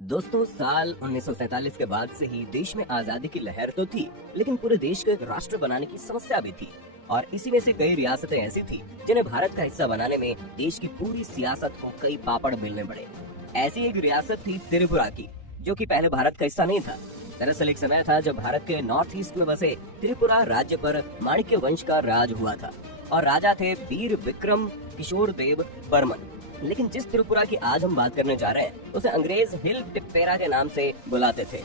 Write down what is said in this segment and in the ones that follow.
दोस्तों, साल 1947 के बाद से ही देश में आजादी की लहर तो थी, लेकिन पूरे देश को एक राष्ट्र बनाने की समस्या भी थी। और इसी में से कई रियासतें ऐसी थी जिन्हें भारत का हिस्सा बनाने में देश की पूरी सियासत को कई पापड़ बेलने पड़े। ऐसी एक रियासत थी त्रिपुरा की, जो कि पहले भारत का हिस्सा नहीं था। दरअसल एक समय था जब भारत के नॉर्थ ईस्ट में बसे त्रिपुरा राज्य पर माणिक्य वंश का राज हुआ था और राजा थे वीर विक्रम किशोर देव बर्मन। लेकिन जिस त्रिपुरा की आज हम बात करने जा रहे हैं उसे अंग्रेज हिल टिप्पेरा के नाम से बुलाते थे।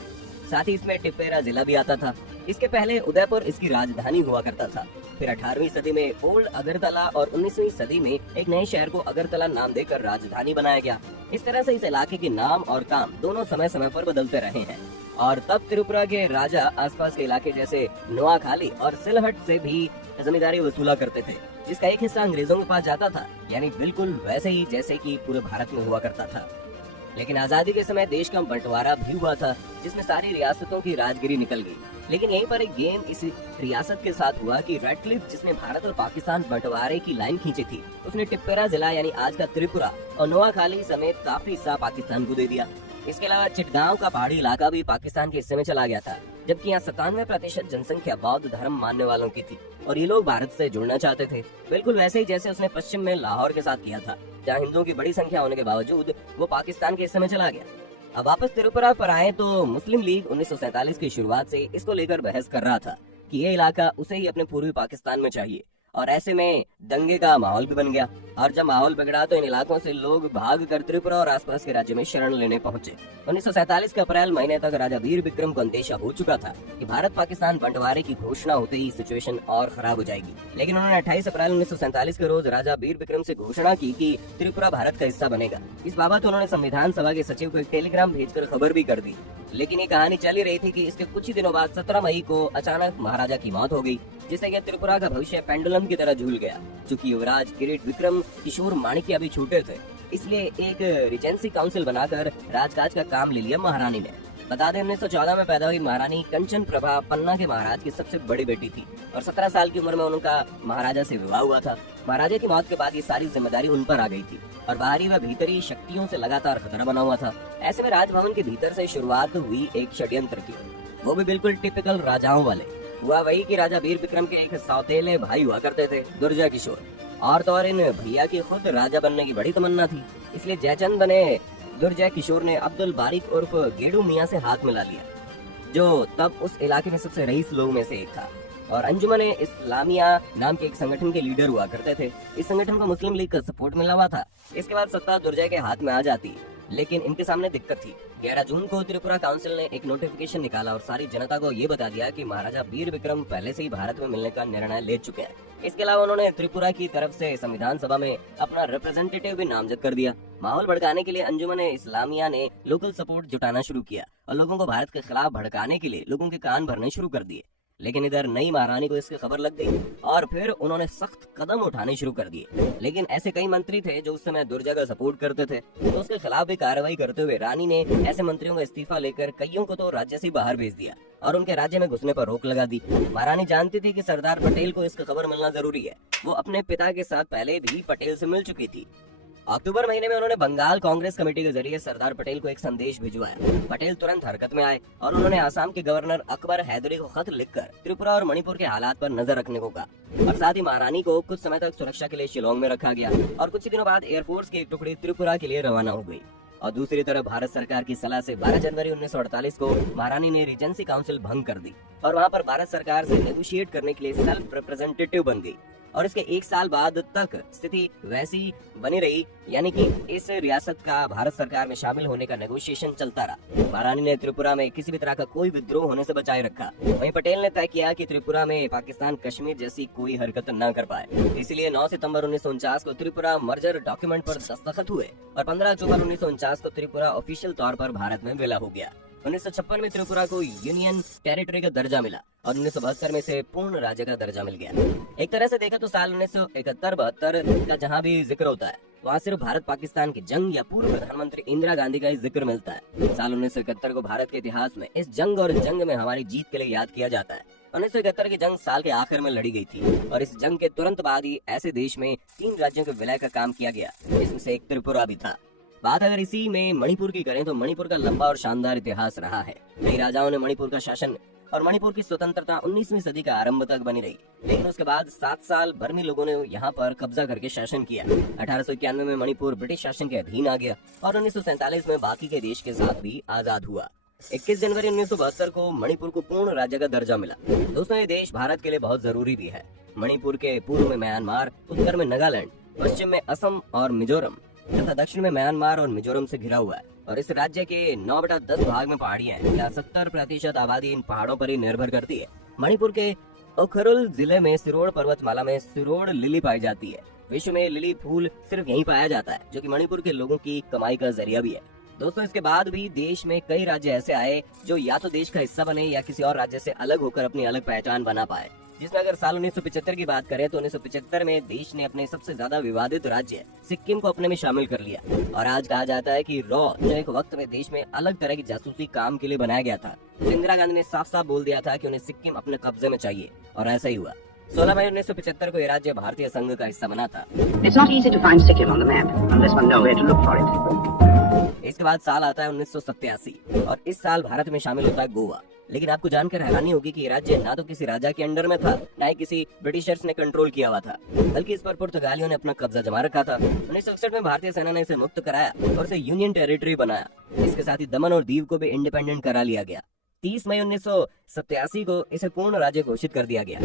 साथ ही इसमें टिप्पेरा जिला भी आता था। इसके पहले उदयपुर इसकी राजधानी हुआ करता था। फिर 18वीं सदी में ओल्ड अगरतला और 19वीं सदी में एक नए शहर को अगरतला नाम देकर राजधानी बनाया गया। इस तरह से इस इलाके के नाम और काम दोनों समय समय पर बदलते रहे हैं। और तब त्रिपुरा के राजा आसपास के इलाके जैसे नोआखाली और सिलहट से भी जमींदारी वसूला करते थे, जिसका एक हिस्सा अंग्रेजों के पास जाता था, यानी बिल्कुल वैसे ही जैसे कि पूरे भारत में हुआ करता था। लेकिन आजादी के समय देश का बंटवारा भी हुआ था, जिसमें सारी रियासतों की राजगिरी निकल गई। लेकिन यहीं पर एक गेम इस रियासत के साथ हुआ कि रेडक्लिफ, जिसने भारत और पाकिस्तान बंटवारे की लाइन खींची थी, उसने टिप्पेरा जिला यानी आज का त्रिपुरा और नोआखाली समेत काफी हिस्सा पाकिस्तान को दे दिया। इसके अलावा चिटगांव का पहाड़ी इलाका भी पाकिस्तान के हिस्से में चला गया था, जबकि यहाँ 97% जनसंख्या बौद्ध धर्म मानने वालों की थी और ये लोग भारत से जुड़ना चाहते थे, बिल्कुल वैसे ही जैसे उसने पश्चिम में लाहौर के साथ किया था, जहाँ हिंदुओं की बड़ी संख्या होने के बावजूद वो पाकिस्तान के हिस्से में चला गया। अब वापस त्रिपुरा पर आए तो मुस्लिम लीग 1947 की शुरुआत से इसको लेकर बहस कर रहा था कि ये इलाका उसे ही अपने पूर्वी पाकिस्तान में चाहिए, और ऐसे में दंगे का माहौल भी बन गया। और जब माहौल बिगड़ा तो इन इलाकों से लोग भाग कर त्रिपुरा और आसपास के राज्य में शरण लेने पहुंचे। 1947 के अप्रैल महीने तक राजा वीर विक्रम को अंदेशा हो चुका था कि भारत पाकिस्तान बंटवारे की घोषणा होते ही सिचुएशन और खराब हो जाएगी। लेकिन उन्होंने 28 अप्रैल 1947 के रोज राजा वीर विक्रम से घोषणा की कि त्रिपुरा भारत का हिस्सा बनेगा। इस बाबत उन्होंने संविधान सभा के सचिव को एक टेलीग्राम भेजकर खबर भी कर दी। लेकिन ये कहानी चल ही रही थी कि इसके कुछ ही दिनों बाद 17 मई को अचानक महाराजा की मौत हो गई, जिससे कि त्रिपुरा का भविष्य पेंडुलम की तरह झूल गया। चूंकि युवराज किरीट विक्रम किशोर माणिक्य अभी छोटे थे, इसलिए एक रिजेंसी काउंसिल बनाकर राजकाज का काम ले लिया महारानी ने। बता दें, 1914 में पैदा हुई महारानी कंचन प्रभा पन्ना के महाराज की सबसे बड़ी बेटी थी और 17 साल की उम्र में उनका महाराजा से विवाह हुआ था। महाराजा की मौत के बाद ये सारी जिम्मेदारी उन पर आ गई थी और बाहरी व भीतरी शक्तियों से लगातार खतरा बना हुआ था। ऐसे में राजभवन के भीतर से शुरुआत हुई एक षड्यंत्र की, वो भी बिल्कुल टिपिकल राजाओं वाले। हुआ वही कि राजा वीर विक्रम के एक सौतेले भाई हुआ करते थे, दुर्जय किशोर। और तो और इन भैया की खुद राजा बनने की बड़ी तमन्ना थी, इसलिए जयचंद बने दुर्जय किशोर ने अब्दुल बारिक उर्फ गेडू मियां से हाथ मिला लिया, जो तब उस इलाके में सबसे रईस लोगों में से एक था और अंजुमन इस्लामिया नाम के एक संगठन के लीडर हुआ करते थे। इस संगठन को मुस्लिम लीग का सपोर्ट मिला हुआ था। इसके बाद सत्ता दुर्जय के हाथ में आ जाती, लेकिन इनके सामने दिक्कत थी। 11 जून को त्रिपुरा काउंसिल ने एक नोटिफिकेशन निकाला और सारी जनता को ये बता दिया कि महाराजा वीर विक्रम पहले से ही भारत में मिलने का निर्णय ले चुके हैं। इसके अलावा उन्होंने त्रिपुरा की तरफ से संविधान सभा में अपना रिप्रेजेंटेटिव भी नामजद कर दिया। माहौल भड़काने के लिए अंजुमन इस्लामिया ने लोकल सपोर्ट जुटाना शुरू किया और लोगों को भारत के खिलाफ भड़काने के लिए लोगों के कान भरने शुरू कर दिए। लेकिन इधर नई महारानी को इसकी खबर लग गई और फिर उन्होंने सख्त कदम उठाने शुरू कर दिए। लेकिन ऐसे कई मंत्री थे जो उस समय दुर्जय का सपोर्ट करते थे, तो उसके खिलाफ भी कार्रवाई करते हुए रानी ने ऐसे मंत्रियों का इस्तीफा लेकर कईयों को तो राज्य से बाहर भेज दिया और उनके राज्य में घुसने पर रोक लगा दी। महारानी जानती थी कि सरदार पटेल को इसकी खबर मिलना जरूरी है। वो अपने पिता के साथ पहले भी पटेल से मिल चुकी थी। अक्टूबर महीने में उन्होंने बंगाल कांग्रेस कमेटी के जरिए सरदार पटेल को एक संदेश भिजवाया। पटेल तुरंत हरकत में आए और उन्होंने आसाम के गवर्नर अकबर हैदरी को खत लिखकर त्रिपुरा और मणिपुर के हालात पर नजर रखने को कहा और साथ ही महारानी को कुछ समय तक सुरक्षा के लिए शिलोंग में रखा गया और कुछ दिनों बाद एयरफोर्स की एक टुकड़ी त्रिपुरा के लिए रवाना हो गई। और दूसरी तरफ भारत सरकार की सलाह से 12 जनवरी 1948 को महारानी ने रीजेंसी काउंसिल भंग कर दी और वहाँ पर भारत सरकार से नेगोशिएट करने के लिए सेल्फ रिप्रेजेंटेटिव बन गई। और इसके एक साल बाद तक स्थिति वैसी बनी रही, यानी कि इस रियासत का भारत सरकार में शामिल होने का नेगोशिएशन चलता रहा। महारानी ने त्रिपुरा में किसी भी तरह का कोई विद्रोह होने से बचाए रखा। वहीं पटेल ने तय किया कि त्रिपुरा में पाकिस्तान कश्मीर जैसी कोई हरकत न कर पाए। इसलिए 9 सितंबर 1949 को त्रिपुरा मर्जर डॉक्यूमेंट पर दस्तखत हुए और 15 अक्टूबर 1949 को त्रिपुरा ऑफिशियल तौर पर भारत में विलय हो गया। 1956 में त्रिपुरा को यूनियन टेरिटरी का दर्जा मिला और 1972 में से पूर्ण राज्य का दर्जा मिल गया। एक तरह से देखा तो साल 1971-72 का जहाँ भी जिक्र होता है वहाँ सिर्फ भारत पाकिस्तान की जंग या पूर्व प्रधानमंत्री इंदिरा गांधी का ही जिक्र मिलता है। साल 1971 को भारत के इतिहास में इस जंग और जंग में हमारी जीत के लिए याद किया जाता है। 1971 की जंग साल के आखिर में लड़ी गई थी और इस जंग के तुरंत बाद ही ऐसे देश में 3 राज्यों के विलय का काम किया गया, जिसमें से एक त्रिपुरा भी था। बात अगर इसी में मणिपुर की करें तो मणिपुर का लंबा और शानदार इतिहास रहा है। कई राजाओं ने मणिपुर का शासन और मणिपुर की स्वतंत्रता 19वीं सदी का आरंभ तक बनी रही, लेकिन उसके बाद 7 साल बर्मी लोगों ने यहाँ पर कब्जा करके शासन किया। 1891 में मणिपुर ब्रिटिश शासन के अधीन आ गया और 1947 में बाकी के देश के साथ भी आजाद हुआ। 21 जनवरी 1972 को मणिपुर को पूर्ण राज्य का दर्जा मिला। दोस्तों, ये देश भारत के लिए बहुत जरूरी भी है। मणिपुर के पूर्व में म्यांमार, उत्तर में नागालैंड, पश्चिम में असम और मिजोरम तथा दक्षिण में म्यांमार और मिजोरम से घिरा हुआ है और इस राज्य के 9/10 भाग में पहाड़ियां हैं। या 70% आबादी इन पहाड़ों पर ही निर्भर करती है। मणिपुर के उखरुल जिले में सिरोड़ पर्वतमाला में सिरोड़ लिली पाई जाती है। विश्व में लिली फूल सिर्फ यहीं पाया जाता है, जो कि मणिपुर के लोगों की कमाई का जरिया भी है। दोस्तों, इसके बाद भी देश में कई राज्य ऐसे आए जो या तो देश का हिस्सा बने या किसी और राज्य से अलग होकर अपनी अलग पहचान बना पाए। जिसमें अगर साल 1975 की बात करें तो 1975 में देश ने अपने सबसे ज्यादा विवादित राज्य सिक्किम को अपने में शामिल कर लिया। और आज कहा जाता है कि रॉ जो एक वक्त में देश में अलग तरह की जासूसी काम के लिए बनाया गया था, तो इंदिरा गांधी ने साफ साफ बोल दिया था कि उन्हें सिक्किम अपने कब्जे में चाहिए और ऐसा ही हुआ। 16 मई 1975 को ये राज्य भारतीय संघ का हिस्सा बना था। इसके बाद साल आता है 1987 और इस साल भारत में शामिल होता है गोवा। लेकिन आपको जानकर हैरानी होगी कि ये राज्य ना तो किसी राजा के अंडर में था, ना ही किसी ब्रिटिशर्स ने कंट्रोल किया हुआ था, बल्कि इस पर पुर्तगालियों ने अपना कब्जा जमा रखा था। 1961 में भारतीय सेना ने इसे मुक्त कराया और इसे यूनियन टेरिटरी बनाया। इसके साथ ही दमन और दीव को भी इंडिपेंडेंट करा लिया गया। 30 मई 1987 को इसे पूर्ण राज्य घोषित कर दिया गया।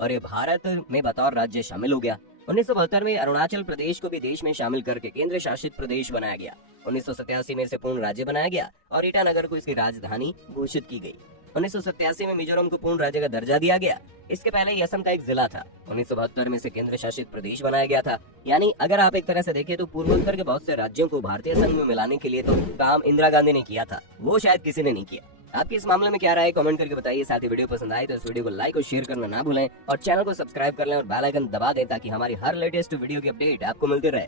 और ये भारत में बतौर राज्य शामिल हो गया। 1972 में अरुणाचल प्रदेश को भी देश में शामिल करके केंद्र शासित प्रदेश बनाया गया। 1987 में इसे पूर्ण राज्य बनाया गया और ईटानगर को इसकी राजधानी घोषित की गई। 1987 में मिजोरम को पूर्ण राज्य का दर्जा दिया गया। इसके पहले ये असम का एक जिला था। 1972 में इसे केंद्र शासित प्रदेश बनाया गया था। यानी अगर आप एक तरह से देखें तो पूर्वोत्तर के बहुत से राज्यों को भारतीय संघ में मिलाने के लिए तो काम इंदिरा गांधी ने किया था, वो शायद किसी ने नहीं किया। आपकी इस मामले में क्या राय है, कमेंट करके बताइए। साथ ही वीडियो पसंद आए तो इस वीडियो को लाइक और शेयर करना ना भूलें और चैनल को सब्सक्राइब कर लें और बेल आइकन दबा दें ताकि हमारी हर लेटेस्ट वीडियो की अपडेट आपको मिलती रहे।